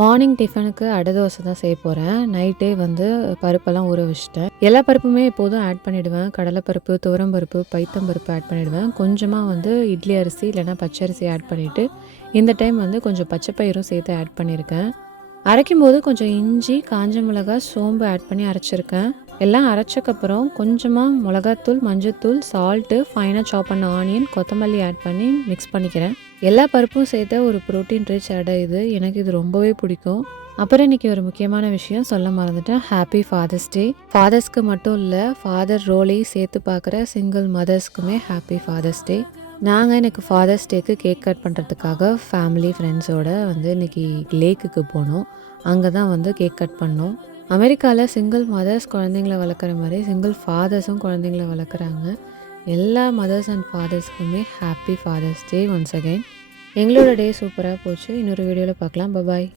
Morning டிஃபனுக்கு அடை தோசை தான் செய்ய போகிறேன். நைட்டே வந்து பருப்பெல்லாம் ஊற வச்சுட்டேன். எல்லா பருப்புமே எப்போதும் ஆட் பண்ணிவிடுவேன். கடலைப்பருப்பு, துவரம்பருப்பு, பைத்தம்பருப்பு ஆட் பண்ணிவிடுவேன். கொஞ்சமாக வந்து இட்லி அரிசி இல்லைனா பச்சரிசி ஆட் பண்ணிவிட்டு இந்த டைம் வந்து கொஞ்சம் பச்சைப்பயிரும் சேர்த்து ஆட் பண்ணியிருக்கேன். அரைக்கும்போது கொஞ்சம் இஞ்சி, காஞ்ச மிளகாய், சோம்பு ஆட் பண்ணி அரைச்சிருக்கேன். எல்லாம் அரைச்சக்கப்புறம் கொஞ்சமாக மிளகாத்தூள், மஞ்சத்தூள், சால்ட்டு, ஃபைனாக சாப் பண்ண ஆனியன், கொத்தமல்லி ஆட் பண்ணி மிக்ஸ் பண்ணிக்கிறேன். எல்லா பருப்பும் சேர்த்த ஒரு ப்ரோட்டீன் ரிச் அடை இது. எனக்கு இது ரொம்பவே பிடிக்கும். அப்புறம் இன்றைக்கி ஒரு முக்கியமான விஷயம் சொல்ல மறந்துட்டேன். ஹாப்பி ஃபாதர்ஸ் டே. ஃபாதர்ஸ்க்கு மட்டும் இல்லை, ஃபாதர் ரோலையும் சேர்த்து பார்க்குற சிங்கிள் மதர்ஸ்க்குமே ஹாப்பி ஃபாதர்ஸ் டே. நாங்கள் எனக்கு ஃபாதர்ஸ் டேக்கு கேக் கட் பண்ணுறதுக்காக ஃபேமிலி ஃப்ரெண்ட்ஸோடு வந்து இன்றைக்கி லேக்குக்கு போனோம். அங்கே தான் வந்து கேக் கட் பண்ணோம். அமெரிக்காவில் சிங்கிள் மதர்ஸ் குழந்தைங்கள வளர்க்குற மாதிரி சிங்கிள் ஃபாதர்ஸும் குழந்தைங்கள வளர்க்குறாங்க. எல்லா மதர்ஸ் அண்ட் ஃபாதர்ஸ்க்குமே happy Father's Day once again. எங்களோட டே சூப்பராக போச்சு. இன்னொரு வீடியோவில் பார்க்கலாம். பாய்.